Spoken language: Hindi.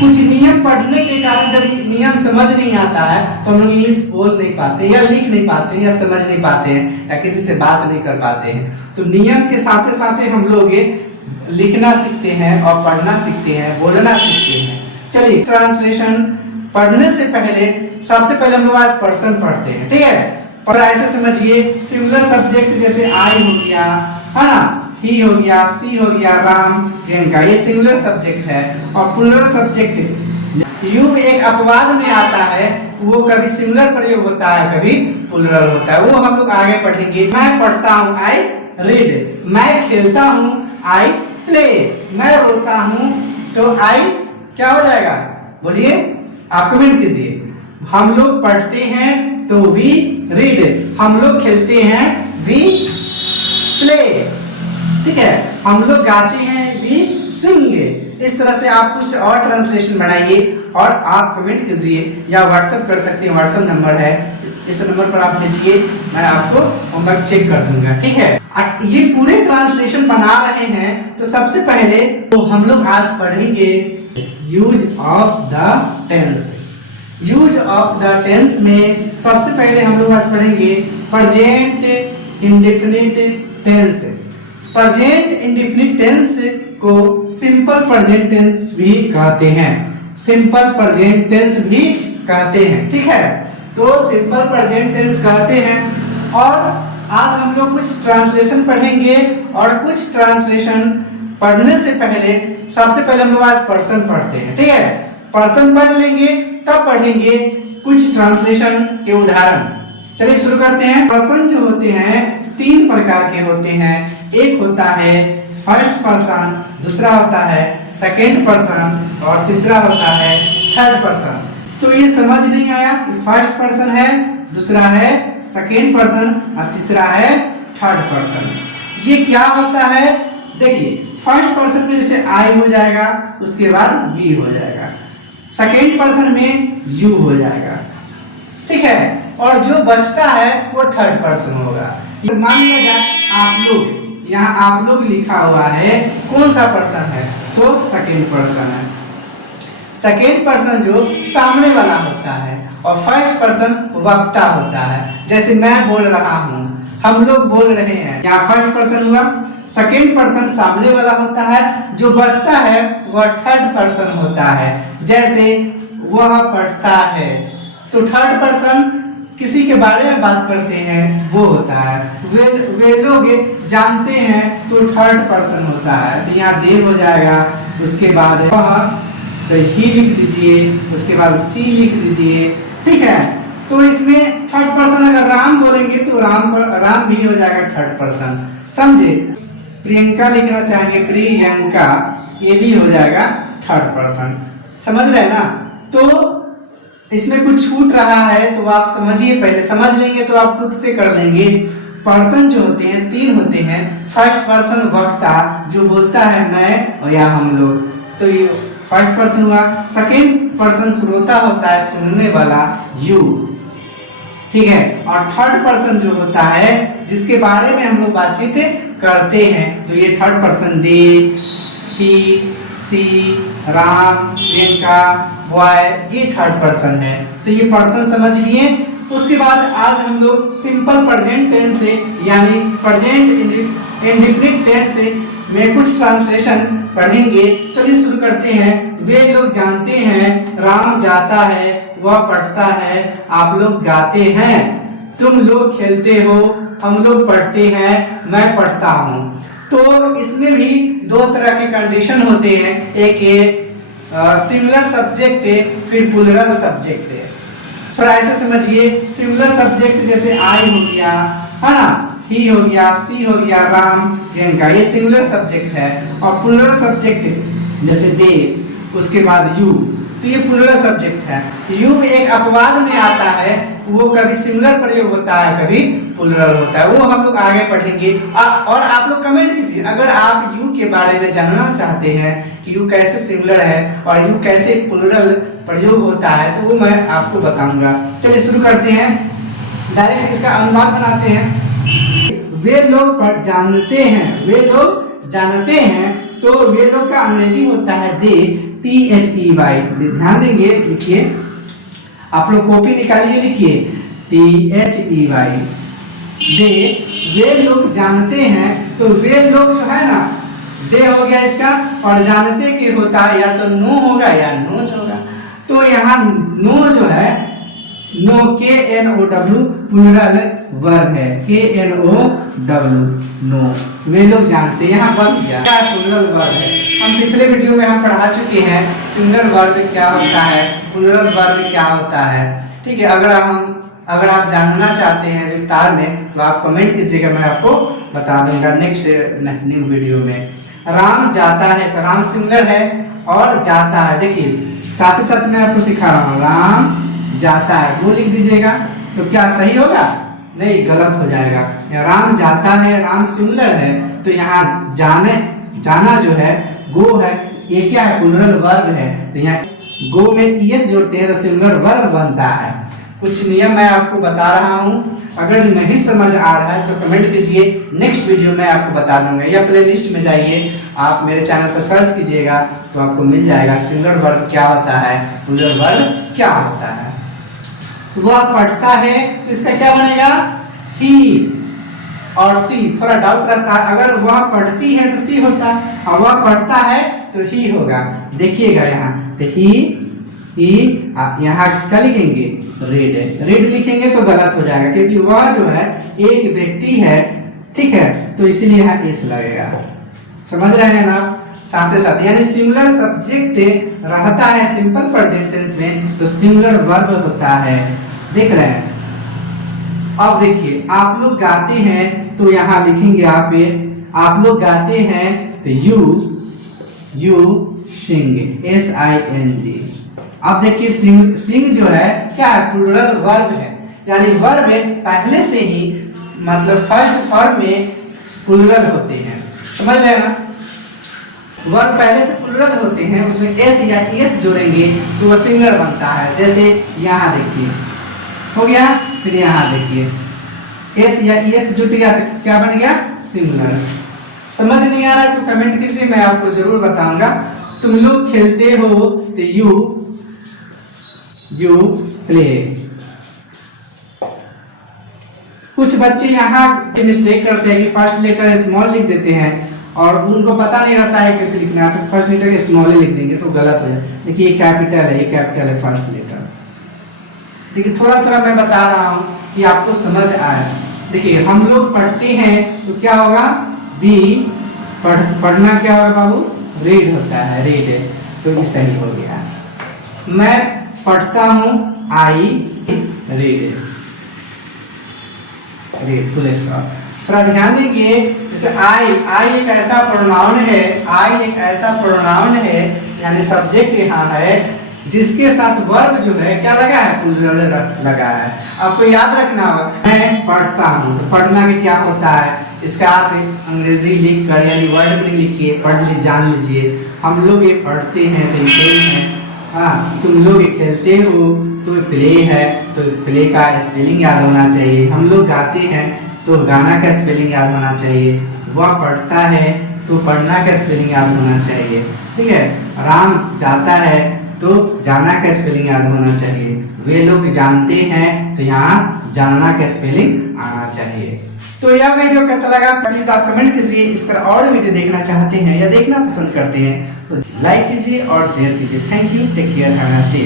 कुछ नियम पढ़ने के कारण जब नियम समझ नहीं आता है तो हम लोग इंग्लिश बोल नहीं पाते या लिख नहीं पाते या समझ नहीं पाते हैं या किसी से बात नहीं कर पाते हैं। तो नियम के साथ साथ हम लोग लिखना सीखते हैं और पढ़ना सीखते हैं, बोलना सीखते हैं। चलिए, ट्रांसलेशन पढ़ने से पहले सबसे पहले हम लोग आज पर्सन पढ़ते हैं, ठीक है। और ऐसे समझिए, सिंगुलर सब्जेक्ट जैसे आई हो गया, है ना, ही हो गया, सी हो गया, राम, प्रियंका, ये सिंगुलर सब्जेक्ट है। और प्लूरल सब्जेक्ट यू एक अपवाद में आता है, वो कभी सिंगुलर प्रयोग होता है, कभी प्लूरल होता है, वो हम लोग आगे पढ़ेंगे। मैं पढ़ता हूँ, आई रीड। मैं खेलता हूँ, आई प्ले। मैं रोता हूँ तो आई क्या हो जाएगा, बोलिए, आप कमेंट कीजिए। हम लोग पढ़ते हैं तो वी रीड। हम लोग खेलते हैं, वी प्ले, ठीक है। हम लोग गाते हैं, वी सिंग। इस तरह से आप कुछ और ट्रांसलेशन बनाइए और आप कमेंट कीजिए या व्हाट्सएप कर सकते हैं, व्हाट्सएप नंबर है, इस नंबर पर आप भेजिए, मैं आपको होमवर्क चेक कर दूंगा, ठीक है। ये पूरे ट्रांसलेशन बना रहे हैं तो सबसे पहले तो हम लोग आज पढ़ेंगे use of the tense. Use of the tense में सबसे पहले हम लोग आज पढ़ेंगे present indefinite tense. Present indefinite tense को सिंपल प्रेजेंट टेंस भी कहते हैं, सिंपल प्रेजेंट टेंस भी कहते हैं, ठीक है। तो सिंपल प्रेजेंट टेंस कहते हैं। और आज हम लोग कुछ ट्रांसलेशन पढ़ेंगे और कुछ ट्रांसलेशन पढ़ने से पहले सबसे पहले हम लोग आज पर्सन पढ़ते हैं, ठीक है। पर्सन पढ़ लेंगे तब पढ़ेंगे कुछ ट्रांसलेशन के उदाहरण। चलिए शुरू करते हैं। पर्सन जो होते हैं तीन प्रकार के होते हैं। एक होता है फर्स्ट पर्सन, दूसरा होता है सेकंड पर्सन और तीसरा होता है थर्ड पर्सन। तो ये समझ नहीं आया कि फर्स्ट पर्सन है, दूसरा है सेकंड पर्सन और तीसरा है थर्ड पर्सन। ये क्या होता है, देखिए, फर्स्ट पर्सन में जैसे आई हो जाएगा, उसके बाद वी हो जाएगा, सेकंड पर्सन में यू हो जाएगा, ठीक है। और जो बचता है वो थर्ड पर्सन होगा। मान लिया जाए आप लोग, यहाँ आप लोग लिखा हुआ है, कौन सा पर्सन है, तो सेकंड पर्सन है। सेकंड पर्सन जो सामने वाला होता है और फर्स्ट पर्सन वक्ता होता है। जैसे मैं बोल रहा हूँ, हम लोग बोल रहे हैं, यहाँ फर्स्ट पर्सन हुआ। सेकंड पर्सन सामने वाला होता है, जो बचता है वह थर्ड पर्सन होता है। जैसे वह पढ़ता है, तो थर्ड पर्सन किसी के बारे में बात करते हैं, वो होता है। वे लोग जानते हैं, तो थर्ड पर्सन होता है। तो यहाँ दे हो जाएगा, उसके बाद वह, तो ही लिख दीजिए, उसके बाद सी लिख दीजिए, ठीक है। तो इसमें थर्ड पर्सन अगर राम बोलेंगे तो राम भी हो जाएगा थर्ड पर्सन, समझे। प्रियंका लिखना चाहेंगे, प्रियंका, ये भी हो जाएगा थर्ड पर्सन, समझ रहे ना। तो इसमें कुछ छूट रहा है तो आप समझिए, पहले समझ लेंगे तो आप खुद से कर लेंगे। पर्सन जो होते हैं तीन होते हैं। फर्स्ट पर्सन वक्ता, जो बोलता है मैं और या हम लोग, तो ये फर्स्ट पर्सन हुआ। सेकंड पर्सन श्रोता होता है, सुनने वाला, यू, ठीक है। और थर्ड पर्सन जो होता है, जिसके बारे में हम लोग बातचीत करते हैं, तो ये थर्ड पर्सन, दे, ही, सी, राम, प्रियंका, बॉय, ये थर्ड पर्सन है। तो ये पर्सन समझ लिए। उसके बाद आज हम लोग सिंपल प्रेजेंट टेंस से, यानी प्रेजेंट इंडेफिनिट टेंस से में कुछ ट्रांसलेशन पढ़ेंगे। चलिए शुरू करते हैं। वे लोग जानते हैं, राम जाता है, वह पढ़ता है, आप लोग गाते हैं, तुम लोग खेलते हो, हम लोग पढ़ते हैं, मैं पढ़ता हूँ। तो इसमें भी दो तरह के कंडीशन होते हैं, एक सिंगुलर सब्जेक्ट है, फिर प्लूरल सब्जेक्ट है। तो ऐसे समझिए, सिंगुलर सब्जेक्ट जैसे आई हो गया, है ना, ही हो गया, सी हो गया, राम, प्रियंका, ये सिंगुलर सब्जेक्ट है। और प्लूरल सब्जेक्ट जैसे दे, उसके बाद यू, तो ये प्लूरल सब्जेक्ट है। यू एक अपवाद में आता है, वो कभी सिंगुलर प्रयोग होता है, कभी प्लूरल होता है, वो हम लोग आगे पढ़ेंगे। और आप लोग कमेंट कीजिए अगर आप यू के बारे में जानना चाहते हैं कि यू कैसे सिंगुलर है और यू कैसे प्लूरल प्रयोग होता है, तो वो मैं आपको बताऊंगा। चलिए शुरू करते हैं, डायरेक्ट इसका अनुवाद बनाते हैं। वे लोग जानते हैं, वे लोग जानते हैं, तो वे लोग का अंग्रेजी होता है दे। THEY, ध्यान देंगे, लिखिए, आप लोग कॉपी निकालिए, लिखिए THEY। वे लोग जानते हैं, तो वे लोग जो है ना, दे हो गया इसका, और जानते कि होता है या तो नो होगा या नोज होगा। तो यहाँ नो जो है, नो KNOW प्लूरल वर्ब है, KNOW, नो, वे लोग जानते हैं, यहाँ बन गया, क्या प्लूरल वर्ब है। हम पिछले वीडियो में हम पढ़ा चुके हैं सिंगुलर वर्ब क्या होता है, प्लूरल वर्ब क्या होता है, ठीक है। अगर आप जानना चाहते हैं विस्तार में तो आप कमेंट कीजिएगा, मैं आपको बता दूंगा नेक्स्ट न्यू वीडियो में। राम जाता है, तो राम सिंगुलर है और जाता है, देखिए साथ ही साथ मैं आपको सिखा रहा हूँ, राम जाता है, वो लिख दीजिएगा, तो क्या सही होगा? नहीं, गलत हो जाएगा। राम जाता है, राम सिंगुलर है, तो यहाँ जाना जो है, गो है, ये क्या है? प्लूरल वर्ब है, तो यहाँ गो में ईएस जोड़ते हैं तो सिंगुलर वर्ब बनता है। कुछ नियम मैं आपको बता रहा हूँ, अगर नहीं समझ आ रहा है तो कमेंट कीजिए, नेक्स्ट वीडियो में आपको बता दूंगा, या प्लेलिस्ट में जाइए, आप मेरे चैनल पर सर्च कीजिएगा तो आपको मिल जाएगा सिंगुलर वर्ब क्या होता है, प्लूरल वर्ब क्या होता है। वह पढ़ता है, तो इसका क्या बनेगा? ही और सी, थोड़ा डाउट रहता है, अगर वह पढ़ती है तो सी होता है, और वह पढ़ता है तो ही होगा। देखिएगा यहाँ, तो ही यहाँ क्या लिखेंगे? रेड लिखेंगे तो गलत हो जाएगा, क्योंकि वह जो है एक व्यक्ति है, ठीक है, तो इसीलिए यहाँ एस लगेगा। समझ रहे हैं ना? साथ ही साथ यानी सिंगुलर सब्जेक्ट रहता है सिंपल प्रेजेंट टेंस में, तो सिंगुलर वर्ब होता है। देख रहे हैं? अब देखिए, आप लोग गाते हैं तो यहाँ लिखेंगे आप लोग गाते हैं तो यू सिंग, SING। अब देखिए सिंग जो है क्या है? प्लूरल वर्ब है, यानी वर्ब पहले से ही मतलब फर्स्ट फॉर्म में प्लूरल होते हैं। समझ रहे हैं ना? वर्ब पहले से प्लूरल होते हैं, उसमें एस या एस जोड़ेंगे तो वह सिंगुलर बनता है। जैसे यहाँ देखिए, हो गया, फिर यहाँ देखिए एस या एस जुट गया तो क्या बन गया? सिंगुलर। समझ नहीं आ रहा है तो कमेंट कीजिए, मैं आपको जरूर बताऊंगा। तुम लोग खेलते हो तो यू प्ले। कुछ बच्चे यहाँ मिस्टेक करते हैं कि फर्स्ट लेटर स्मॉल लिख देते हैं और उनको पता नहीं रहता है कैसे लिखना है, तो फर्स्ट लेटर स्मॉल लिख देंगे तो गलत हो जाए। देखिए ये कैपिटल है फर्स्ट लेटर। देखिए थोड़ा थोड़ा मैं बता रहा हूँ कि आपको समझ आए। देखिए हम लोग पढ़ते हैं तो क्या होगा? बी, पढ़ना क्या होगा बाबू? रीड होता है, रीड, तो ये सही हो गया। मैं पढ़ता हूँ, आई रीड, फुल स्टॉप। थोड़ा ध्यान देंगे, जैसे आई एक ऐसा प्रोनाउन है, यानी सब्जेक्ट यहाँ है जिसके साथ वर्ब जो है क्या लगा है? प्लूरल लगा है। आपको याद रखना होगा, मैं पढ़ता हूँ, तो पढ़ना में क्या होता है? इसका आप अंग्रेजी लिख कर यानी वर्ड में लिखिए, पढ़ ली, जान लीजिए। हम लोग ये पढ़ते हैं तो ये है, हाँ, तुम लोग खेलते हो तो प्ले है, तो प्ले का स्पेलिंग याद होना चाहिए। हम लोग गाते हैं तो गाना का स्पेलिंग याद होना चाहिए। वह पढ़ता है तो पढ़ना का स्पेलिंग याद होना चाहिए, ठीक है। राम जाता है तो जाना का स्पेलिंग याद होना चाहिए। वे लोग जानते हैं तो यहाँ जानना का स्पेलिंग आना चाहिए। तो यह वीडियो कैसा लगा प्लीज आप कमेंट कीजिए। इस तरह और वीडियो देखना चाहते हैं या देखना पसंद करते हैं तो लाइक कीजिए और शेयर कीजिए। Thank you, take care, have a nice day.